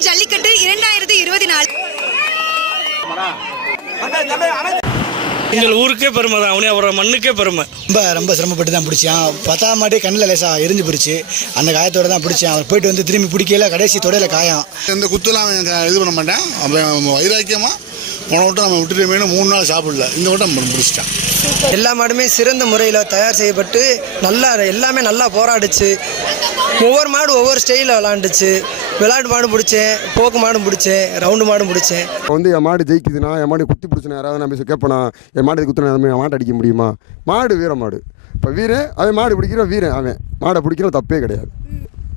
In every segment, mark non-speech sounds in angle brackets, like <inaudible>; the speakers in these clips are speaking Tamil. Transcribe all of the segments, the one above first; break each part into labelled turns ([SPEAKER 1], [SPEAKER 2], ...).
[SPEAKER 1] அவனியாபுரம் ஜல்லிக்கட்டு இரண்டாயிரத்தி இருபத்தி நாலு.
[SPEAKER 2] எங்கள் ஊருக்கே பெருமை தான். அவனியாபுரம் மண்ணுக்கே பெருமை.
[SPEAKER 3] ரொம்ப ரொம்ப சிரமப்பட்டு தான் பிடிச்சான். பத்தாம் மாட்டே கண்ணில் லேசாக எரிஞ்சு போயிடுச்சு அந்த காயத்தோட தான் பிடிச்சான். அவர் போயிட்டு வந்து திரும்பி பிடிக்கல. கடைசி தொடையில காயம்.
[SPEAKER 4] எந்த குத்துலாம் அவன் இது பண்ண மாட்டேன். அவன் வைராக்கியமாக போன வட்டம் நம்ம விட்டுட்டு மூணு நாள் சாப்பிடல. இந்த வட்டம் முடிச்சிட்டான்
[SPEAKER 5] எல்லா மாடுமே சிறந்த முறையில் தயார் செய்யப்பட்டு நல்லா எல்லாமே நல்லா போராடுச்சு. ஒவ்வொரு மாடு ஒவ்வொரு ஸ்டைலில் விளாண்டுச்சு. விளையாட்டு மாடு பிடிச்சேன் போக்கு மாடும் பிடிச்சேன் ரவுண்டு மாடும் பிடிச்சேன்.
[SPEAKER 6] இப்போ வந்து என் மாடு ஜெயிக்குதுன்னா என் மாடு குத்தி பிடிச்சினா யாராவது நான் பேச கேட்பேனா என் மாடு குத்துனா என் மாட்டை அடிக்க முடியுமா? மாடு வீர மாடு. இப்போ வீரன் அவன் மாடு பிடிக்கிற வீரன் அவன். மாடை பிடிக்கிற தப்பே கிடையாது.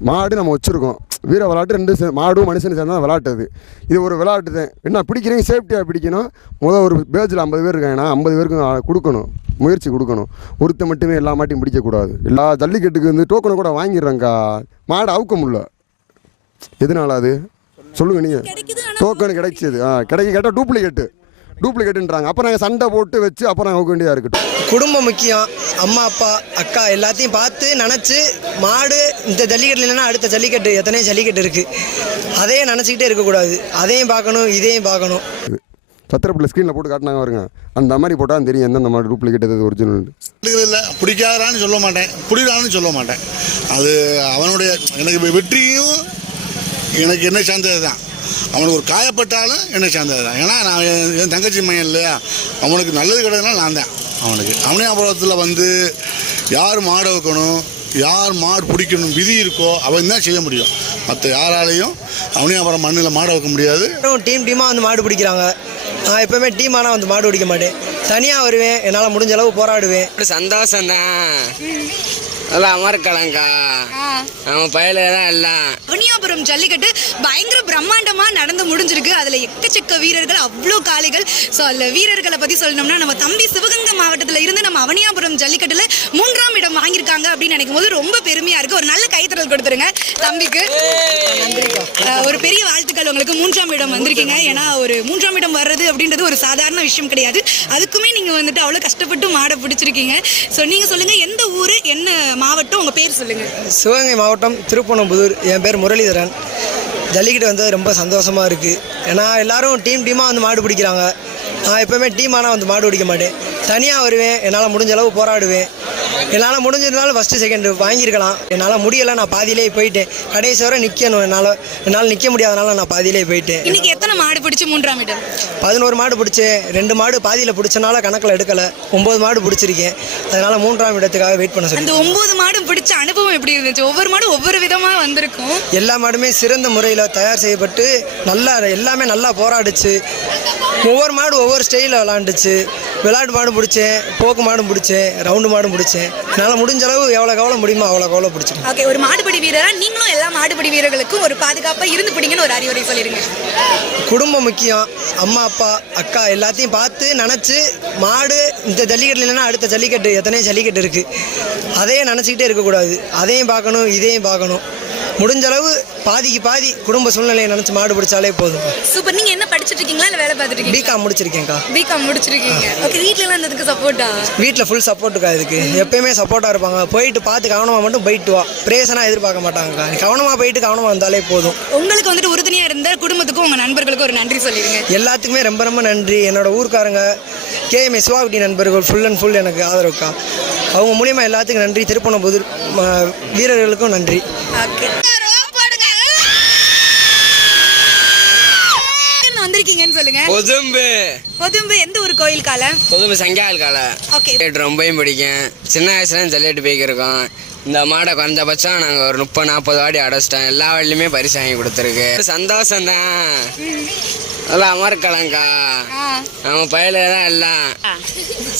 [SPEAKER 6] மாடு நம்ம வச்சுருக்கோம். வீர விளாட்டு ரெண்டு சே மாடும் மனுஷனு சேர்ந்தா விளாட்டு அது. இது ஒரு விளாட்டு தான். என்ன பிடிக்கிறீங்க சேஃப்டியாக பிடிக்கணும். முதல் ஒரு பேஜில் ஐம்பது பேர் இருக்காங்கன்னா ஐம்பது பேருக்கும் கொடுக்கணும். முயற்சி கொடுக்கணும். ஒருத்த மட்டுமே எல்லா மாட்டையும் பிடிக்கக்கூடாது. எல்லா ஜல்லிக்கட்டுக்கு வந்து டோக்கனை கூட வாங்கிடுறாங்கக்கா மாடு அவுக்க முடியல. எதனால அது? சொல்லுங்க நீங்க. டோக்கன் கிடைச்சது. ஆ கிடைக்க கேட்டால் டூப்ளிகேட்டு டூப்ளிகேட்டுன்றாங்க அப்போ நாங்கள் சண்டை போட்டு வச்சு அப்புறம் நாங்கள் அவுக்க வேண்டியதாக இருக்கட்டும்.
[SPEAKER 5] குடும்பம் முக்கியம். அம்மா அப்பா அக்கா எல்லாத்தையும் பார்த்து நினச்சி மாடு இந்த ஜல்லிக்கட்டு இல்லைன்னா அடுத்த ஜல்லிக்கட்டு எத்தனையோ ஜல்லிக்கட்டு இருக்குது அதையே நினச்சிக்கிட்டே இருக்கக்கூடாது. அதையும் பார்க்கணும் இதையும் பார்க்கணும்.
[SPEAKER 6] சத்திரப்பிள்ளை ஸ்க்ரீனில் போட்டு காட்டினாங்க பாருங்க. அந்த மாதிரி போட்டால் தெரியும் எந்தெந்த மாடு டூப்ளிகேட் எது ஒரிஜினல்
[SPEAKER 4] இல்லை பிடிக்காதான்னு சொல்ல மாட்டேன். பிடிக்கிறான்னு சொல்ல மாட்டேன். அது அவனுடைய எனக்கு வெற்றியும் எனக்கு என்ன சார்ந்தது தான் அவனுக்கு ஒரு காயப்பட்டாலும் என்ன சார்ந்தது தான் ஏன்னா நான் என் தங்கச்சி மையன் இல்லையா? அவனுக்கு நல்லது கிடையாதுனா நான் தான். அவனுக்கு அவனியாபுரத்தில் வந்து யார் மாடு வைக்கணும் யார் மாடு பிடிக்கணும் விதி இருக்கோ அவன் தான் செய்ய முடியும். மற்ற யாராலையும் அவனியாபுரம் மண்ணில் மாடு வைக்க முடியாது.
[SPEAKER 5] டீம் டீமாக வந்து மாடு பிடிக்கிறாங்க. நான் எப்போவுமே டீம் ஆனால் வந்து மாடு பிடிக்க மாட்டேன். தனியாக வருவேன். என்னால் முடிஞ்ச அளவு போராடுவேன்.
[SPEAKER 7] சந்தோஷம் தான் எல்லாம் அமர்க்கலங்கா அவன் பயில தான் எல்லாம்.
[SPEAKER 1] அவனியாபுரம் ஜல்லிக்கட்டு பயங்கர பிரம்மாண்டமா நடந்து முடிஞ்சிருக்கு. அதுல எக்கச்சக்க வீரர்கள் அவ்வளோ காளைகள். ஸோ அதுல வீரர்களை பத்தி சொல்லணும்னா நம்ம தம்பி சிவகங்கை மாவட்டத்துல இருந்து நம்ம அவனியாபுரம் ஜல்லிக்கட்டுல மூன்றாம் இடம் வாங்கியிருக்காங்க அப்படின்னு நினைக்கும் போது ரொம்ப பெருமையா இருக்கு. ஒரு நல்ல கைத்தறல் கொடுத்துருங்க தம்பிக்கு. ஒரு பெரிய வாழ்த்துக்கள் உங்களுக்கு. மூன்றாம் இடம் வந்திருக்கீங்க. ஏன்னா ஒரு மூன்றாம் இடம் வர்றது அப்படின்றது ஒரு சாதாரண விஷயம் கிடையாது. அதுக்குமே நீங்க வந்துட்டு அவ்வளவு கஷ்டப்பட்டு மாடை பிடிச்சிருக்கீங்க. ஸோ நீங்க சொல்லுங்க எந்த ஊரு என்ன மாவட்டம் உங்கள் பேர் சொல்லுங்கள்
[SPEAKER 5] சிவகங்கை மாவட்டம் திருப்பனம்புதூர். என் பேர் முரளிதரன். ஜல்லிக்கட்டு வந்தது ரொம்ப சந்தோஷமாக இருக்குது ஏன்னா எல்லாரும் டீம் டீமாக வந்து மாடு பிடிக்கிறாங்க. நான் எப்போவுமே டீம் ஆனால் வந்து மாடு பிடிக்க மாட்டேன். தனியாக வருவேன். என்னால் முடிஞ்ச அளவு போராடுவேன். என்னால் முடிஞ்சிருந்தாலும் ஃபஸ்ட்டு செகண்ட் வாங்கியிருக்கலாம். என்னால் முடியலை நான் பாதியிலே போயிட்டேன். கடைசி வரை நிற்கணும் என்னால் என்னால் நிற்க முடியாதனால நான் பாதியிலே போயிட்டேன்.
[SPEAKER 1] இன்னைக்கு எத்தனை மாடு பிடிச்சு மூன்றாம் இடம்?
[SPEAKER 5] பதினோரு மாடு பிடிச்சேன் ரெண்டு மாடு பாதியில் பிடிச்சனால கணக்கில் எடுக்கலை. ஒம்பது மாடு பிடிச்சிருக்கேன். அதனால் மூன்றாம் இடத்துக்காக வெயிட் பண்ண சொல்லி
[SPEAKER 1] அந்த ஒன்பது மாடும் பிடிச்ச அனுபவம் எப்படி இருந்துச்சு? ஒவ்வொரு மாடும் ஒவ்வொரு விதமா வந்திருக்கும்.
[SPEAKER 5] எல்லா மாடுமே சிறந்த முறையில் தயார் செய்யப்பட்டு நல்லா எல்லாமே நல்லா போராடுச்சு. ஒவ்வொரு மாடு ஒவ்வொரு ஸ்டைலில் விளாண்டுச்சு விளையாட்டு மாடும் பிடிச்சேன் போக்கு மாடும் பிடிச்சேன் ரவுண்டு மாடும் பிடிச்சேன். என்னால் முடிஞ்ச அளவு எவ்வளோ கவலை முடியுமோ அவ்வளோ கவலை பிடிச்சேன்
[SPEAKER 1] ஓகே ஒரு மாடுபிடி வீரரா நீங்களும் எல்லா மாடுபிடி வீரர்களுக்கும் ஒரு பாதுகாப்பா இருந்து பிடிங்கன்னு ஒரு அறிவுரை சொல்லிருங்க.
[SPEAKER 5] குடும்பம் முக்கியம். அம்மா அப்பா அக்கா எல்லாத்தையும் பார்த்து நினச்சி மாடு இந்த ஜல்லிக்கட்டு இல்லைன்னா அடுத்த ஜல்லிக்கட்டு எத்தனையோ ஜல்லிக்கட்டு இருக்குது அதையே நினச்சிக்கிட்டே இருக்கக்கூடாது. அதையும் பார்க்கணும் இதையும் பார்க்கணும். முடிஞ்ச அளவு பாதிக்கு பாதி குடும்ப சூழ்நிலையை நினச்சி மாடு பிடிச்சாலே போதும்.
[SPEAKER 1] சூப்பர். நீங்க என்ன படிச்சிட்டு இருக்கீங்களா இல்ல வேலை பார்த்துட்டு இருக்கீங்க
[SPEAKER 5] பிகாம் முடிச்சிருக்கேன்க்கா.
[SPEAKER 1] பிகாம் முடிச்சிருக்கீங்க. ஓகே வீட்ல எல்லாம் இருந்ததுக்கு சப்போர்ட்டா
[SPEAKER 5] வீட்டில் ஃபுல் சப்போர்ட்டுக்கா இதுக்கு. எப்பயுமே சப்போர்ட்டாக இருப்பாங்க. போயிட்டு பார்த்து கவனமாக மட்டும் போயிட்டு வா. பிரேசனாக எதிர்பார்க்க மாட்டாங்கக்கா. கவனமாக போயிட்டு கவனமாக வந்தாலே போதும்.
[SPEAKER 1] உங்களுக்கு வந்துட்டு உறுதுணையா இருந்த குடும்பத்துக்கும் உங்க நண்பர்களுக்கும் ஒரு நன்றி சொல்லிருங்க.
[SPEAKER 5] எல்லாத்துக்குமே ரொம்ப ரொம்ப நன்றி. என்னோட ஊர்க்காரங்க கேஎம்ஏ சிவாகுட்டி நண்பர்கள் ஃபுல் அண்ட் ஃபுல் எனக்கு ஆதரவுக்கா. அவங்க மூலியமாக எல்லாத்துக்கும் நன்றி. திருப்பணம்புதூர் ம- வீரர்களுக்கும் நன்றி.
[SPEAKER 1] வந்திருக்கீங்கன்னு சொல்லுங்க.
[SPEAKER 7] கொதும்பு
[SPEAKER 1] பொதும்பு எந்த ஒரு கோயில் கால
[SPEAKER 7] கொதும்பு சங்கியால் காலை
[SPEAKER 1] ஓகே.
[SPEAKER 7] ரொம்பவும் பிடிக்கும். சின்ன வயசுல ஜல்லிக்கட்டு போய்க்கிருக்கோம். இந்த மாடை குறைஞ்சபட்சம் நாங்கள் ஒரு முப்பது நாற்பது வாடி அடைச்சிட்டோம். எல்லா வாடிலையுமே பரிசு வாங்கி கொடுத்துருக்கு. சந்தோஷம் தான். எல்லாம் அமர்க்கலங்கா. அவன் பயில தான் எல்லாம்.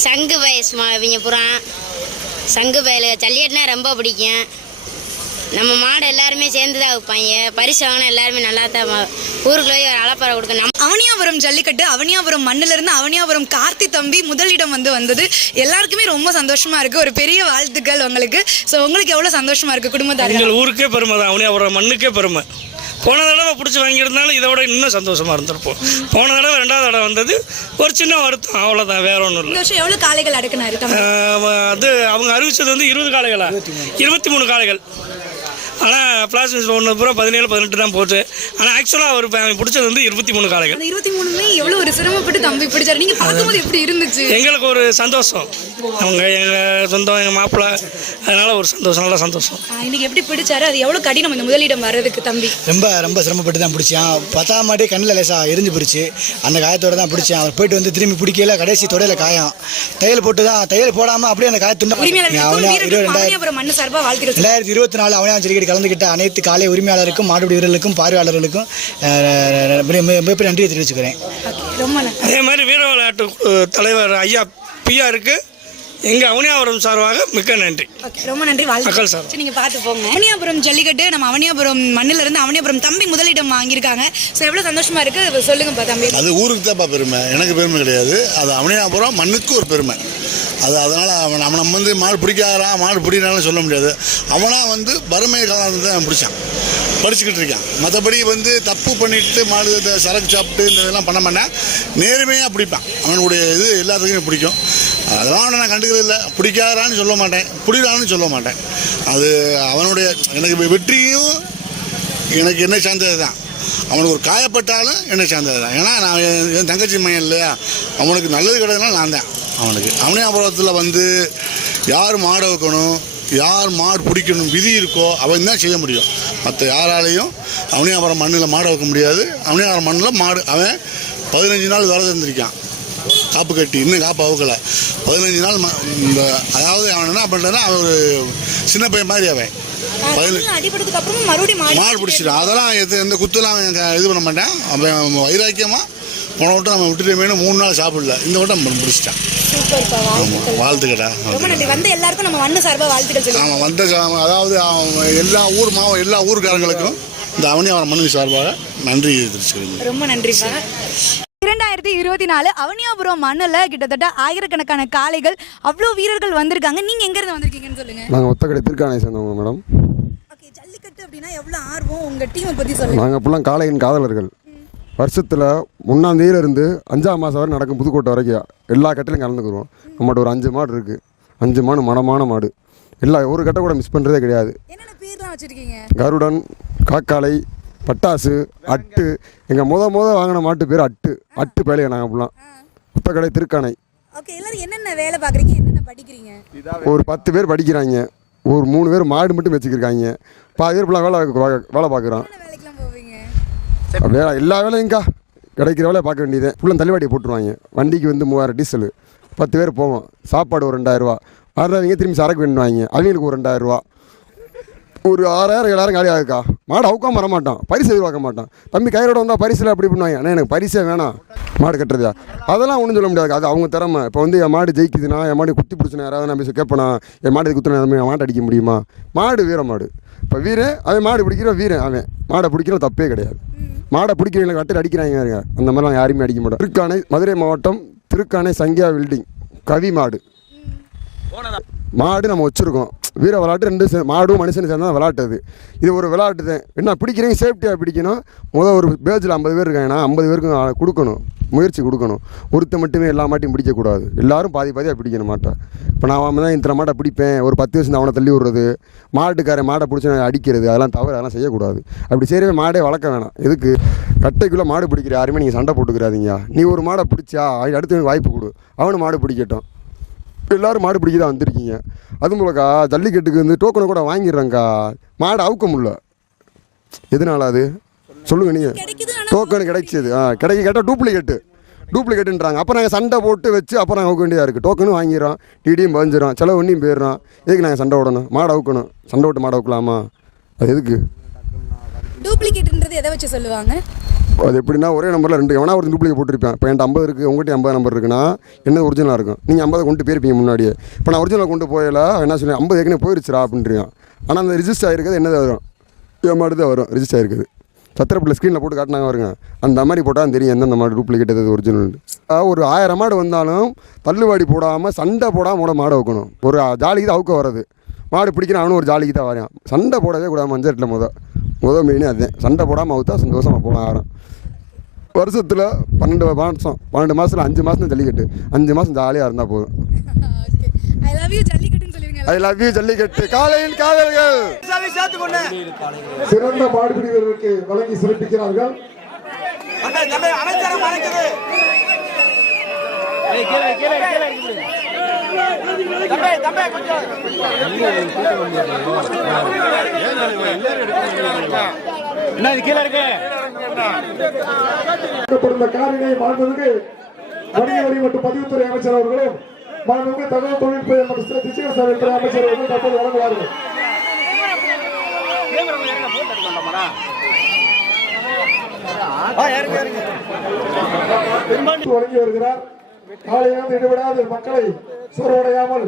[SPEAKER 8] சங்கு வயசுமா இவங்க புறா சங்கு பயலு ஜல்லிக்கட்டுனா ரொம்ப பிடிக்கும். நம்ம மாடு எல்லாருமே சேர்ந்து தான் வைப்பாங்க பரிசு வாங்கினா எல்லாருமே நல்லா தான் ஊருக்குள்ள போய் ஒரு அலப்பறை கொடுக்கணும். நம்ம
[SPEAKER 1] அவனியாபுரம் ஜல்லிக்கட்டு அவனியாபுரம் மண்ணுல இருந்து அவனியாபுரம் கார்த்தி தம்பி முதலிடம் வந்து வந்தது. எல்லாருக்குமே ரொம்ப சந்தோஷமா இருக்கு. ஒரு பெரிய வாழ்த்துக்கள் உங்களுக்கு. சோ உங்களுக்கு எவ்வளவு சந்தோஷமா இருக்கு குடும்பத்தார்கள்?
[SPEAKER 2] ஊருக்கே பெருமை தான். அவனியாபுரம் மண்ணுக்கே பெருமை. போன தடவை பிடிச்சி வாங்கியிருந்தாலும் இதை விட இன்னும் சந்தோஷமாக இருந்திருப்போம். போன தடவை ரெண்டாவது தடவை வந்தது. ஒரு சின்ன வருத்தம். அவ்வளோதான் வேற ஒன்றும் இல்லை.
[SPEAKER 1] எவ்வளவு காளைகள் அடக்குனாரு
[SPEAKER 2] அது அவங்க அறிவிச்சது வந்து இருபது காளைகளா? இருபத்தி மூணு காளைகள். ஆனால் பிளாஸ்டிக் ஒன்று பூரா பதினேழு பதினெட்டு தான் போச்சு. ஆனால் ஆக்சுவலாக அவர் அவன் பிடிச்சது வந்து இருபத்தி மூணு
[SPEAKER 1] அந்த இருபத்தி மூணுமே எவ்வளவு ஒரு சிரமப்பட்டு தம்பி பிடிச்சாரு? நீங்க பார்க்கும்போது எப்படி இருந்துச்சு?
[SPEAKER 2] எங்களுக்கு ஒரு சந்தோஷம். அவங்க எங்கள் சொந்தம் எங்கள் மாப்பிள்ளை அதனால ஒரு சந்தோஷம் நல்ல சந்தோஷம்.
[SPEAKER 1] இன்னைக்கு எப்படி பிடிச்சாரு? அது எவ்வளவு கடினம் இந்த முதலிடம் வர்றதுக்கு தம்பி.
[SPEAKER 3] ரொம்ப ரொம்ப சிரமப்பட்டு தான் பிடிச்சேன். பத்தாம் மாட்டே கண்ணில் லேசாக எரிஞ்சு போச்சு அந்த காயத்தோட தான் பிடிச்சேன். அவர் போயிட்டு வந்து திரும்பி பிடிக்கல. கடைசி தொடையில காயம். தையல் போட்டு தான் தையல் போடாமல் அப்படியே அந்த காயத்துண்டு அவனே
[SPEAKER 1] வாழ்த்துக்கள்
[SPEAKER 3] ரெண்டாயிரத்தி இருபத்தி நாலு அவனே ஜல்லிக்கட்டு கலந்துக்கிட்ட அனைத்து காலை உரிமையாளருக்கும் மாடுபிடி வீரர்களுக்கும் பார்வையாளர்களுக்கும் மிகப்பெரிய நன்றியை தெரிவிச்சுக்கிறேன்.
[SPEAKER 1] Okay, ரொம்ப நன்றி.
[SPEAKER 2] அதே மாதிரி வீர விளையாட்டு தலைவர் ஐயா பிஆருக்கு எங்கள் அவனியாபுரம் சார்பாக மிக்க நன்றி.
[SPEAKER 1] ரொம்ப நன்றி
[SPEAKER 2] மக்கள்
[SPEAKER 1] வாழ்த்துக்கள்
[SPEAKER 2] சார்.
[SPEAKER 1] சரி, நீங்க பார்த்து போங்க. அவனியாபுரம் ஜல்லிக்கட்டு நம்ம அவனியாபுரம் மண்ணுல இருந்து அவனியாபுரம் தம்பி முதலிடம் வாங்கியிருக்காங்க. ஸோ எவ்வளவு சந்தோஷமா இருக்கு? சொல்லுங்கப்பா தம்பி.
[SPEAKER 4] அது ஊருக்கு தான்ப்பா பெருமை. எனக்கு பெருமை கிடையாது. அது அவனியாபுரம் மண்ணுக்கு ஒரு பெருமை. அது அதனால் அவன் அவன் நம்ம வந்து மாடு பிடிக்காதான் மாடு பிடினாலும் சொல்ல முடியாது. அவனாக வந்து வறுமை காலத்தை அவன் பிடிச்சான். படிச்சுக்கிட்டு இருக்கேன். மற்றபடி வந்து தப்பு பண்ணிட்டு மாடு இந்த சரக்கு சாப்பிட்டு இந்த இதெல்லாம் பண்ண மாட்டேன். நேர்மையாக பிடிப்பேன். அவனுடைய இது எல்லாத்துக்குமே பிடிக்கும். அதெல்லாம் அவனை நான் கண்டுக்கிறது இல்லை. பிடிக்காதான்னு சொல்ல மாட்டேன். பிடிக்கிறான்னு சொல்ல மாட்டேன். அது அவனுடைய எனக்கு வெற்றியும் எனக்கு என்ன சார்ந்தது தான். அவனுக்கு ஒரு காயப்பட்டாலும் என்ன சார்ந்தது தான். ஏன்னா நான் என் என் தங்கச்சி மையன் இல்லையா? அவனுக்கு நல்லது கிடையாதுனால நான் தான். அவனுக்கு அவனியாபுரத்தில் வந்து யார் மாடை வைக்கணும்? யார் மாடு பிடிக்கணும் விதி இருக்கோ அவன் தான் செய்ய முடியும். மற்ற யாராலையும் அவனியாபுரம் மண்ணில் மாடு வைக்க முடியாது. அவனியாபுரம் மண்ணில் மாடு அவன் பதினஞ்சு நாள் விரதம் இருந்திருக்கான். காப்பு கட்டி இன்னும் காப்பு அவுக்கலை. பதினஞ்சு நாள் இந்த அதாவது அவன் என்ன பண்ணுறான்னா அவன் ஒரு சின்ன பையன் மாதிரி அவன்.
[SPEAKER 1] மாடு
[SPEAKER 4] பிடிச்சிடும் அதெல்லாம் எது எந்த குத்துலாம் அவன் இது பண்ண மாட்டான். அவன் வைராக்கியமாக போன வட்டம் நம்ம விட்டுட்டு மூணு நாள் சாப்பிடல. இந்த வட்டம் பிடிச்சிட்டான் ஆமாம் வாழ்த்துக்கடா.
[SPEAKER 1] ரொம்ப நன்றி. வந்து எல்லாருக்கும் நம்ம மண்ணு சார்பா வாழ்த்துக்கள் சொல்லுங்க.
[SPEAKER 4] அவன் வந்த சா- அதாவது அவன் எல்லா ஊர் மாவ எல்லா ஊர்காரங்களுக்கும் இந்த அவனி அவன் மனு சார்பாக நன்றி தெரிவிச்சுக்கிறேன்
[SPEAKER 1] ரொம்ப நன்றிப்பா இரண்டாயிரத்தி இருபத்தி நாலு அவனியாபுரம் மண்ணில் கிட்டத்தட்ட ஆயிரக்கணக்கான காளைகள் அவ்வளோ வீரர்கள் வந்திருக்காங்க. நீங்க எங்க இருந்து வந்திருக்கீங்கன்னு சொல்லுங்க.
[SPEAKER 6] நாங்கள் ஒத்தக்கடை திருக்கானை சேர்ந்தவங்க மேடம்.
[SPEAKER 1] ஓகே ஜல்லிக்கட்டு அப்படின்னா எவ்வளோ ஆர்வம் உங்க டீமை பத்தி சொல்லுங்க.
[SPEAKER 6] நாங்கள் இப்போலாம் காளையின் காதலர்கள். வருஷத்தில் ஒன்றாம் இருந்து அஞ்சாம் மாதம் வரை நடக்கும் புதுக்கோட்டை வரைக்கும் எல்லா கட்டிலையும் கலந்துக்குருவோம் நம்மகிட்ட ஒரு அஞ்சு மாடு இருக்குது அஞ்சு மாடு மனமான மாடு. எல்லா ஒரு கட்டை கூட மிஸ் பண்ணுறதே கிடையாது. கருடன் காக்காலை பட்டாசு அட்டு. எங்கள் முத முத வாங்கின மாட்டு பேர் அட்டு. அட்டு பேலையை நாங்கள் அப்படிலாம் ஒத்தக்கடை திருக்கானை
[SPEAKER 1] படிக்கிறீங்க?
[SPEAKER 6] ஒரு பத்து பேர் படிக்கிறாங்க. ஒரு மூணு பேர் மாடு மட்டும் வச்சுக்கிருக்காங்க. பாதி பேர் இப்பெல்லாம் வேலை வேலை பார்க்குறோம்.
[SPEAKER 1] என்ன
[SPEAKER 6] வேலை எல்லா வேலையும்க்கா கிடைக்கிற வேலையை பார்க்க வேண்டியது. ஃபுல்லாக தள்ளுவாடி போட்டுருவாங்க. வண்டிக்கு வந்து மூவாயிரம் டீசல். பத்து பேர் போவோம். சாப்பாடு ஒரு ரெண்டாயிரரூவா வர்றவங்க திரும்பி சரக்கு வேணுவாங்க அவங்களுக்கு ஒரு ரெண்டாயிரரூவா ஒரு ஆறாயிரம் ஏழாயிரம் காலி ஆகுக்கா மாடு அவுக்காம வர மாட்டான் பரிசு எதிர்பார்க்க மாட்டான். தம்பி கயிறோட வந்தால் பரிசில் அப்படி பண்ணுவாங்க. ஆனால் எனக்கு பரிசே வேணாம். மாடு கட்டுறதா அதெல்லாம் ஒன்றும் சொல்ல முடியாது. அது அவங்க திறமை. இப்போ வந்து என் மாடு ஜெயிக்குதுன்னா என் மாடு குத்தி பிடிச்சினா யாராவது நான் பேச கேட்பனா என் மாடு குத்துனா என் மாட்டை அடிக்க முடியுமா? மாடு வீர மாடு. இப்போ வீரன் அவன் மாடு பிடிக்கிற வீரன் அவன். மாடை பிடிக்கிற தப்பே கிடையாது. மாடை பிடிக்கிறவங்களை கட்டில் அடிக்கிறாங்க அந்த மாதிரிலாம் யாருமே அடிக்க மாட்டோம். திருக்கானை மதுரை மாவட்டம் திருக்கானை சங்கியா பில்டிங் கவி மாடு. மாடு நம்ம வச்சுருக்கோம். வீர விளாட்டு ரெண்டு சே- மாடும் மனுஷனும் சேர்ந்தா விளாட்டு அது. இது ஒரு விளாட்டு தான். என்ன பிடிக்கிறீங்க சேஃப்டியாக பிடிக்கணும். முதல் ஒரு பேஜில் ஐம்பது பேர் இருக்காங்கன்னா ஐம்பது பேருக்கும் கொடுக்கணும். முயற்சி கொடுக்கணும். ஒருத்த மட்டுமே எல்லா மாட்டையும் பிடிக்கக்கூடாது. எல்லாரும் பாதி பாதியாக பிடிக்கணும் மாட்டை. இப்போ நான் அவன் தான் இத்தனை மாட்டை பிடிப்பேன். ஒரு பத்து வருஷம் அவனை தள்ளி விடுறது. மாட்டுக்காரன் மாடை பிடிச்சி அடிக்கிறது. அதெல்லாம் தவறு. அதெல்லாம் செய்யக்கூடாது. அப்படி செய்யவே மாடே வளர்க்க வேணாம். எதுக்கு? கட்டைக்குள்ளே மாடு பிடிக்கிற யாருமே நீங்கள் சண்டை போட்டுக்கிறாதீங்க. நீ ஒரு மாடை பிடிச்சா அடுத்தவனுக்கு வாய்ப்பு கொடு. அவனு மாடு பிடிக்கட்டும். எல்லாரும் மாடு பிடிக்க தான் வந்திருக்கீங்க. அது மூலக்கா ஜல்லிக்கட்டுக்கு வந்து டோக்கனை கூட வாங்கிடுறேங்க்கா மாடு அவுக்க முடியல. எதனால அது? சொல்லுங்க நீங்கள் டோக்கன் கிடைச்சது. ஆ கிடைக்க கேட்டால் டூப்ளிகேட்டு. டூப்ளிகேட்டுன்றாங்க. அப்போ நாங்கள் சண்டை போட்டு வச்சு அப்புறம் நாங்கள் அவுக்க வேண்டியதாக இருக்குது டோக்கனும் வாங்கிடுறோம். டிடியும் பதிஞ்சிடும் செலவு வண்டியும் போயிடுறோம். எதுக்கு நாங்கள் சண்டை விடணும் மாடு அவுக்கணும். சண்டை விட்டு மாடு அவுக்கலாமா? அது எதுக்கு?
[SPEAKER 1] டூப்ளிகேட்ன்றது எதை வச்சு சொல்லுவாங்க?
[SPEAKER 6] அது எப்படின்னா ஒரே நம்பரில் ரெண்டு எவனா ஒரு டூப்ளிகேட் போட்டிருப்பேன். இப்போ என்கிட்ட ஐம்பது இருக்குது உங்கள்கிட்ட ஐம்பது நம்பர் இருக்குன்னா என்ன ஒரிஜினலாக இருக்கும்? நீங்கள் ஐம்பது கொண்டு போயிருப்பீங்க முன்னாடியே. இப்போ நான் ஒரிஜினல் கொண்டு போயல என்ன சொல்லுவேன் ஐம்பது ஏற்கனவே போயிருச்சுரா அப்படின்றியான் ஆனால் அந்த ரிஜிஸ்டர் ஆகிருக்கிறது என்னது வரும்? என் மாடு தான் வரும். ரிஜிஸ்டர் ஆகிருக்குது சத்திரப்பில் ஸ்க்ரீனில் போட்டு காட்டினாங்க வருங்க அந்த மாதிரி போட்டால் தெரியும் எந்தெந்த மாடு டூப்ளிகேட் எது ஒரிஜினல் ஒரு ஆயிரம் மாடு வந்தாலும் தள்ளுவாடி போடாமல் சண்டை போடாமல் கூட மாடை வைக்கணும். ஒரு ஜாலிக்கு தான் அவுக்க வர்றது. மாடு பிடிக்கணும் அவனும் ஒரு ஜாலிக்கு தான் வரையான் சண்டை போடவே கூடாது மஞ்சட்டில் முத. முத மெயினே அதுதான். சண்டை போடாமல் அவுத்தா சந்தோஷமாக போகலாம் ஆரம் வருஷத்தில் பன்னெண்டு மாதம் பன்னெண்டு மாதத்தில் அஞ்சு மாதம் ஜல்லிக்கட்டு. அஞ்சு மாதம் ஜாலியாக இருந்தால் போதும். <laughs>
[SPEAKER 1] ஐ லவ் யூ
[SPEAKER 6] ஜல்லிக்கட்டு. காலையின் காதல்கள். சிறந்த மாடுபிடி வீரருக்கு வழங்கி சிறப்பிக்கிறார்கள். பிறந்த காரினை மாண்புமிகு வணிக வரி மற்றும் பதிவுத்துறை அமைச்சர் அவர்களும் மாண்புமிகு தகவல் தொழில்நுட்ப மற்றும் திசைகள் சேவைத்துறை அமைச்சர் அவர்கள் தற்போது வழங்குவார்கள் வழங்கி வருகிறார். காலையிலிருந்து இடைவிடாது மக்களை சோர்வடையாமல்.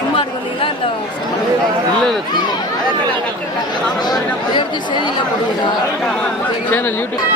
[SPEAKER 9] சும்மா. இருக்கீங்களா இல்லை செய்தியில் போடுவீங்களா சேனல் யூடியூப்.